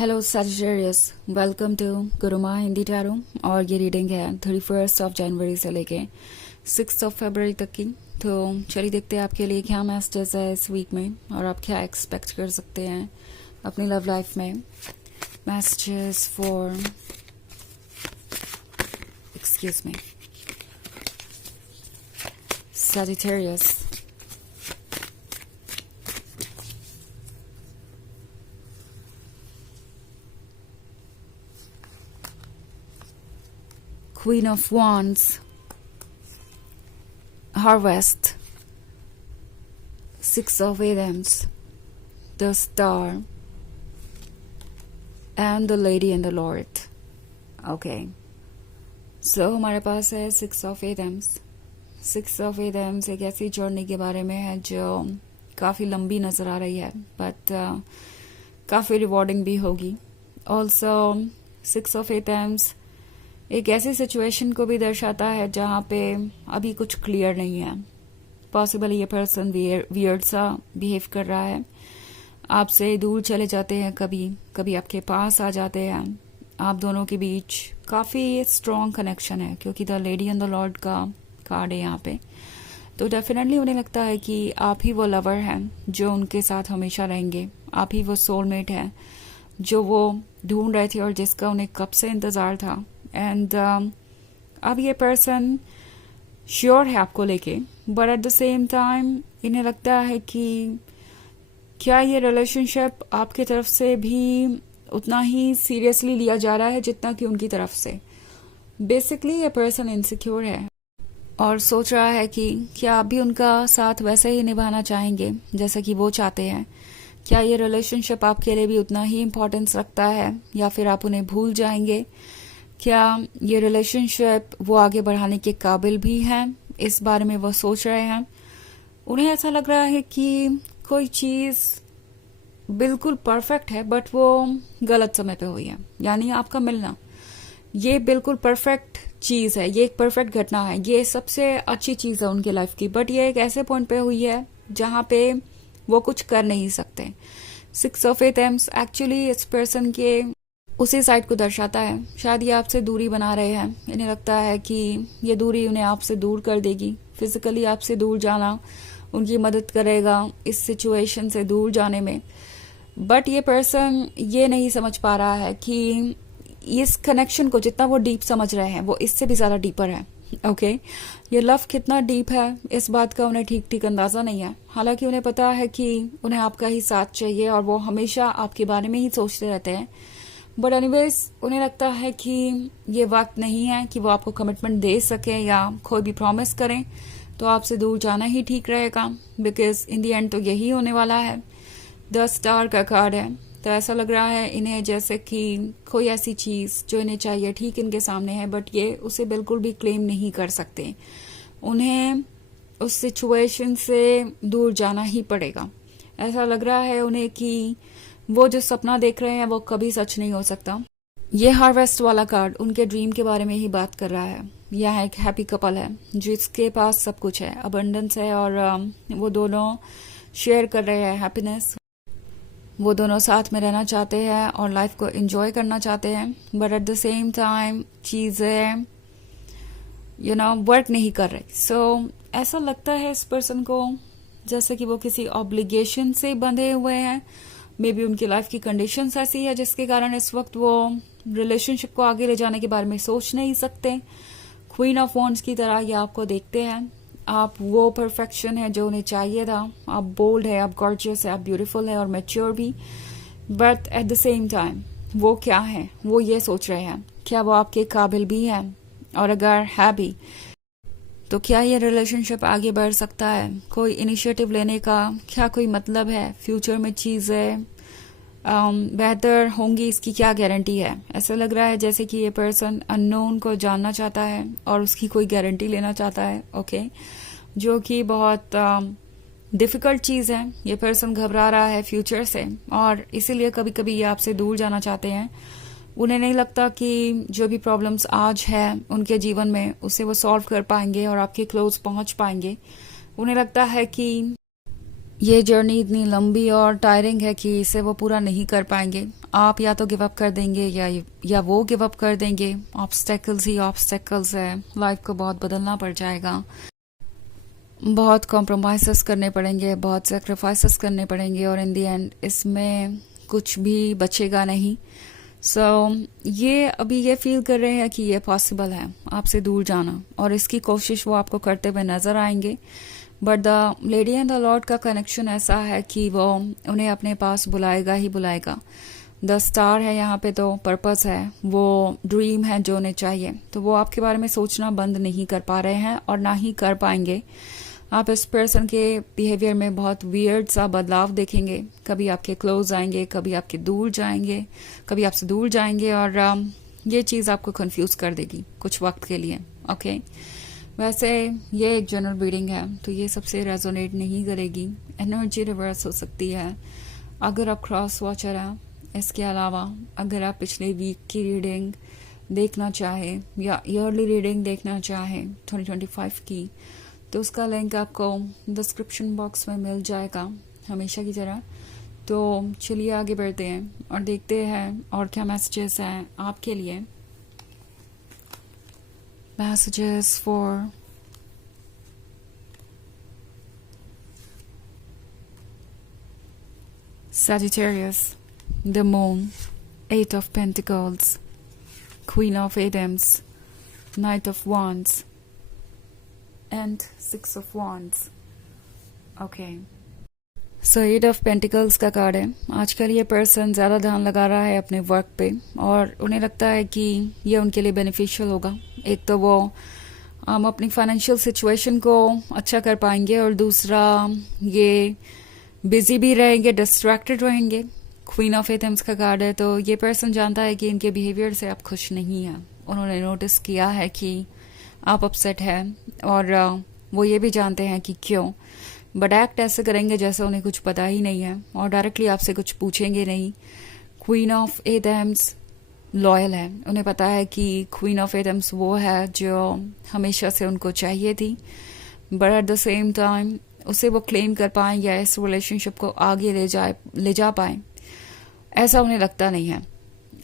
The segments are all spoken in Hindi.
Hello Sagittarius, welcome to Guruma Hindi tarot. और ये रीडिंग है 31 जनवरी से लेके 6 फरवरी तक की। तो चलिए देखते हैं आपके लिए क्या मैसेजेस है इस वीक में और आप क्या एक्सपेक्ट कर सकते हैं अपनी लव लाइफ में। Messages for excuse me Sagittarius. Queen of Wands, Harvest, Six of Wands, the Star, and the Lady and the Lord. Okay. So हमारे पास है Six of Wands. Six of Wands एक ऐसी जर्नी के बारे में है जो काफ़ी लंबी नज़र आ रही है, बट काफ़ी रिवॉर्डिंग भी होगी। ऑल्सो Six of Wands एक ऐसी सिचुएशन को भी दर्शाता है जहाँ पे अभी कुछ क्लियर नहीं है। पॉसिबल ये पर्सन वियर्ड सा बिहेव कर रहा है, आपसे दूर चले जाते हैं, कभी कभी आपके पास आ जाते हैं। आप दोनों के बीच काफ़ी स्ट्रॉन्ग कनेक्शन है क्योंकि the lady and the Lord का कार्ड है यहाँ पे। तो डेफिनेटली उन्हें लगता है कि आप ही वो लवर हैं जो उनके साथ हमेशा रहेंगे, आप ही वो सोलमेट हैं जो वो ढूंढ रहे थे और जिसका उन्हें कब से इंतज़ार था। एंड अब ये पर्सन श्योर है आपको लेके, but at the same time इन्हें लगता है कि क्या ये रिलेशनशिप आपकी तरफ से भी उतना ही सीरियसली लिया जा रहा है जितना कि उनकी तरफ से। बेसिकली ये पर्सन इनसिक्योर है और सोच रहा है कि क्या आप भी उनका साथ वैसे ही निभाना चाहेंगे जैसा कि वो चाहते हैं। क्या ये रिलेशनशिप आपके लिए भी उतना ही इम्पोर्टेंस रखता है या फिर आप उन्हें भूल जाएंगे। क्या ये रिलेशनशिप वो आगे बढ़ाने के काबिल भी हैं, इस बारे में वो सोच रहे हैं। उन्हें ऐसा लग रहा है कि कोई चीज़ बिल्कुल परफेक्ट है बट वो गलत समय पे हुई है, यानी आपका मिलना ये बिल्कुल परफेक्ट चीज़ है, ये एक परफेक्ट घटना है, ये सबसे अच्छी चीज़ है उनकी लाइफ की, बट ये एक ऐसे पॉइंट पे हुई है जहाँ पे वो कुछ कर नहीं सकते। सिक्स ऑफ एम्स एक्चुअली इस पर्सन के उसी साइड को दर्शाता है। शायद ये आपसे दूरी बना रहे हैं, इन्हें लगता है कि ये दूरी उन्हें आपसे दूर कर देगी। फिजिकली आपसे दूर जाना उनकी मदद करेगा इस सिचुएशन से दूर जाने में, बट ये पर्सन ये नहीं समझ पा रहा है कि इस कनेक्शन को जितना वो डीप समझ रहे हैं वो इससे भी ज़्यादा डीपर है। ओके ये लव कितना डीप है इस बात का उन्हें ठीक ठीक अंदाज़ा नहीं है। हालांकि उन्हें पता है कि उन्हें आपका ही साथ चाहिए और वो हमेशा आपके बारे में ही सोचते रहते हैं, बट एनीवेज उन्हें लगता है कि ये वक्त नहीं है कि वो आपको कमिटमेंट दे सके या कोई भी प्रॉमिस करें, तो आपसे दूर जाना ही ठीक रहेगा, बिकॉज इन दी एंड तो यही होने वाला है। 10 स्टार का कार्ड है, तो ऐसा लग रहा है इन्हें जैसे कि कोई ऐसी चीज़ जो इन्हें चाहिए ठीक इनके सामने है, बट ये उसे बिल्कुल भी क्लेम नहीं कर सकते। उन्हें उस सिचुएशन से दूर जाना ही पड़ेगा। ऐसा लग रहा है उन्हें कि वो जो सपना देख रहे हैं वो कभी सच नहीं हो सकता। ये हार्वेस्ट वाला कार्ड उनके ड्रीम के बारे में ही बात कर रहा है। यहाँ एक हैप्पी कपल है जिसके पास सब कुछ है, अबंडेंस है, और वो दोनों शेयर कर रहे हैं हैप्पीनेस। वो दोनों साथ में रहना चाहते हैं और लाइफ को एंजॉय करना चाहते हैं, but at the same time चीज़ें वर्क नहीं कर रही। सो ऐसा लगता है इस पर्सन को जैसे कि वो किसी ऑब्लिगेशन से बंधे हुए हैं। मे बी उनकी लाइफ की कंडीशंस ऐसी है जिसके कारण इस वक्त वो रिलेशनशिप को आगे ले जाने के बारे में सोच नहीं सकते। क्वीन ऑफ वॉन्ड्स की तरह ये आपको देखते हैं, आप वो परफेक्शन है जो उन्हें चाहिए था। आप बोल्ड है, आप गॉर्जियस है, आप ब्यूटीफुल है और मैच्योर भी, but at the same time वो क्या है वो ये सोच रहे हैं क्या वो आपके काबिल भी हैं, और अगर है भी तो क्या ये रिलेशनशिप आगे बढ़ सकता है। कोई इनिशिएटिव लेने का क्या कोई मतलब है। फ्यूचर में चीज़ें बेहतर होंगी इसकी क्या गारंटी है। ऐसा लग रहा है जैसे कि ये पर्सन अननोन को जानना चाहता है और उसकी कोई गारंटी लेना चाहता है। ओके जो कि बहुत डिफ़िकल्ट चीज़ है। ये पर्सन घबरा रहा है फ्यूचर से और इसीलिए कभी कभी ये आपसे दूर जाना चाहते हैं। उन्हें नहीं लगता कि जो भी प्रॉब्लम्स आज है उनके जीवन में उसे वो सॉल्व कर पाएंगे और आपके क्लोज पहुंच पाएंगे। उन्हें लगता है कि ये जर्नी इतनी लंबी और टायरिंग है कि इसे वो पूरा नहीं कर पाएंगे। आप या तो गिव अप कर देंगे या वो गिव अप कर देंगे। ऑब्स्टेकल्स ही ऑब्स्टेकल्स है, लाइफ को बहुत बदलना पड़ जाएगा, बहुत कॉम्प्रोमाइसेस करने पड़ेंगे, बहुत सेक्रीफाइसेस करने पड़ेंगे और इन दी एंड इसमें कुछ भी बचेगा नहीं। ये अभी ये फील कर रहे हैं कि ये पॉसिबल है आपसे दूर जाना, और इसकी कोशिश वो आपको करते हुए नजर आएंगे। But the lady and the Lord का कनेक्शन ऐसा है कि वो उन्हें अपने पास बुलाएगा ही बुलाएगा। द स्टार है यहाँ पे, तो पर्पस है, वो ड्रीम है जो उन्हें चाहिए, तो वो आपके बारे में सोचना बंद नहीं कर पा रहे हैं और ना ही कर पाएंगे। आप इस पर्सन के बिहेवियर में बहुत वियर्ड सा बदलाव देखेंगे। कभी आपके क्लोज आएंगे, कभी आपके दूर जाएंगे, कभी आपसे दूर जाएंगे, और ये चीज़ आपको कंफ्यूज कर देगी कुछ वक्त के लिए। ओके, वैसे ये एक जनरल रीडिंग है, तो ये सबसे रेजोनेट नहीं करेगी। एनर्जी रिवर्स हो सकती है अगर आप क्रॉस वॉचर हैं। इसके अलावा अगर आप पिछले वीक की रीडिंग देखना चाहें या ईयरली रीडिंग देखना चाहें 2025 की, तो उसका लिंक आपको डिस्क्रिप्शन बॉक्स में मिल जाएगा हमेशा की तरह। तो चलिए आगे बढ़ते हैं और देखते हैं और क्या मैसेजेस हैं आपके लिए। Messages for Sagittarius, the moon, 8 of Pentacles, Queen of Atoms, Knight of Wands, and 6 of Wands. Okay. So 8 of Pentacles का कार्ड है। आजकल ये पर्सन ज़्यादा ध्यान लगा रहा है अपने वर्क पे, और उन्हें लगता है कि ये उनके लिए बेनिफिशियल होगा। एक तो वो अपनी फाइनेंशियल सिचुएशन को अच्छा कर पाएंगे, और दूसरा ये बिजी भी रहेंगे, डिस्ट्रैक्टेड रहेंगे। क्वीन ऑफ एथम्स का कार्ड है, तो ये पर्सन जानता है कि इनके बिहेवियर से आप खुश नहीं हैं। उन्होंने नोटिस किया है कि आप अपसेट हैं, और वो ये भी जानते हैं कि क्यों, बट एक्ट ऐसे करेंगे जैसे उन्हें कुछ पता ही नहीं है, और डायरेक्टली आपसे कुछ पूछेंगे नहीं। क्वीन ऑफ एथम्स लॉयल है, उन्हें पता है कि क्वीन ऑफ एथम्स वो है जो हमेशा से उनको चाहिए थी, but at the same time उसे वो क्लेम कर पाए या इस रिलेशनशिप को आगे ले जा पाए, ऐसा उन्हें लगता नहीं है।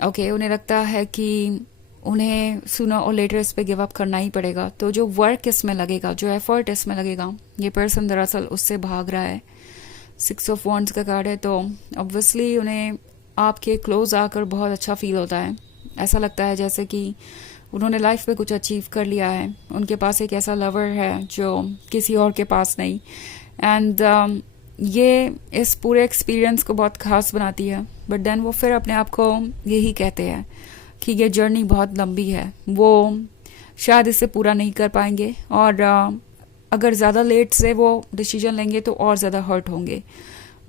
ओके, उन्हें लगता है कि उन्हें सूनर और लेटर इस पे गिव अप करना ही पड़ेगा। तो जो वर्क इसमें लगेगा, जो एफर्ट इसमें लगेगा, ये पर्सन दरअसल उससे भाग रहा है। 6 ऑफ वॉन्ड्स का कार्ड है, तो ऑब्वियसली उन्हें आपके क्लोज आकर बहुत अच्छा फील होता है। ऐसा लगता है जैसे कि उन्होंने लाइफ में कुछ अचीव कर लिया है, उनके पास एक ऐसा लवर है जो किसी और के पास नहीं। एंड ये इस पूरे एक्सपीरियंस को बहुत खास बनाती है। बट देन वो फिर अपने आप को यही कहते हैं कि ये जर्नी बहुत लंबी है, वो शायद इसे पूरा नहीं कर पाएंगे, और अगर ज़्यादा लेट से वो डिसीजन लेंगे तो और ज़्यादा हर्ट होंगे।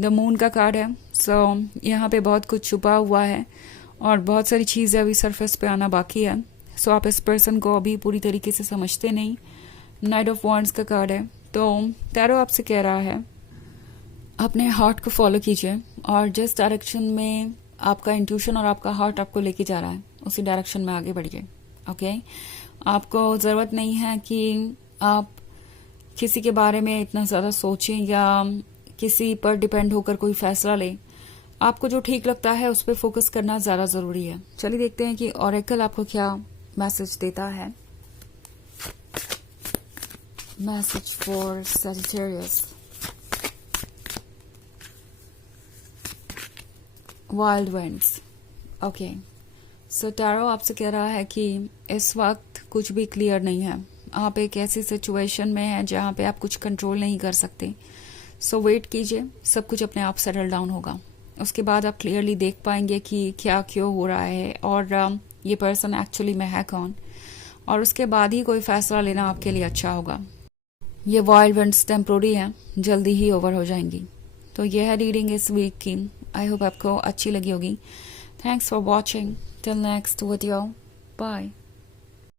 द मून का कार्ड है, सो यहाँ पे बहुत कुछ छुपा हुआ है और बहुत सारी चीज़ें अभी सरफेस पे आना बाकी है। सो आप इस पर्सन को अभी पूरी तरीके से समझते नहीं। नाइट ऑफ वॉन्ड्स का कार्ड है, तो टैरो आपसे कह रहा है अपने हार्ट को फॉलो कीजिए, और जिस डायरेक्शन में आपका इंट्यूशन और आपका हार्ट आपको लेके जा रहा है उसी डायरेक्शन में आगे बढ़िए। ओके, आपको ज़रूरत नहीं है कि आप किसी के बारे में इतना ज़्यादा सोचें या किसी पर डिपेंड होकर कोई फैसला लें। आपको जो ठीक लगता है उस पर फोकस करना ज़्यादा ज़रूरी है। चलिए देखते हैं कि ऑरेकल आपको क्या मैसेज देता है। Message for Sagittarius. Wild winds. Okay, so tarot आपसे कह रहा है कि इस वक्त कुछ भी क्लियर नहीं है। आप एक ऐसी सिचुएशन में हैं जहां पे आप कुछ कंट्रोल नहीं कर सकते। सो वेट कीजिए, सब कुछ अपने आप सेटल डाउन होगा। उसके बाद आप क्लियरली देख पाएंगे कि क्या क्यों हो रहा है और ये पर्सन एक्चुअली में है कौन, और उसके बाद ही कोई फैसला लेना आपके लिए अच्छा होगा। ये वाइल्ड विंड्स टेम्प्रोरी हैं, जल्दी ही ओवर हो जाएंगी। तो यह है रीडिंग इस वीक की। आई होप आपको अच्छी लगी होगी। Thanks for watching. Till next video, bye.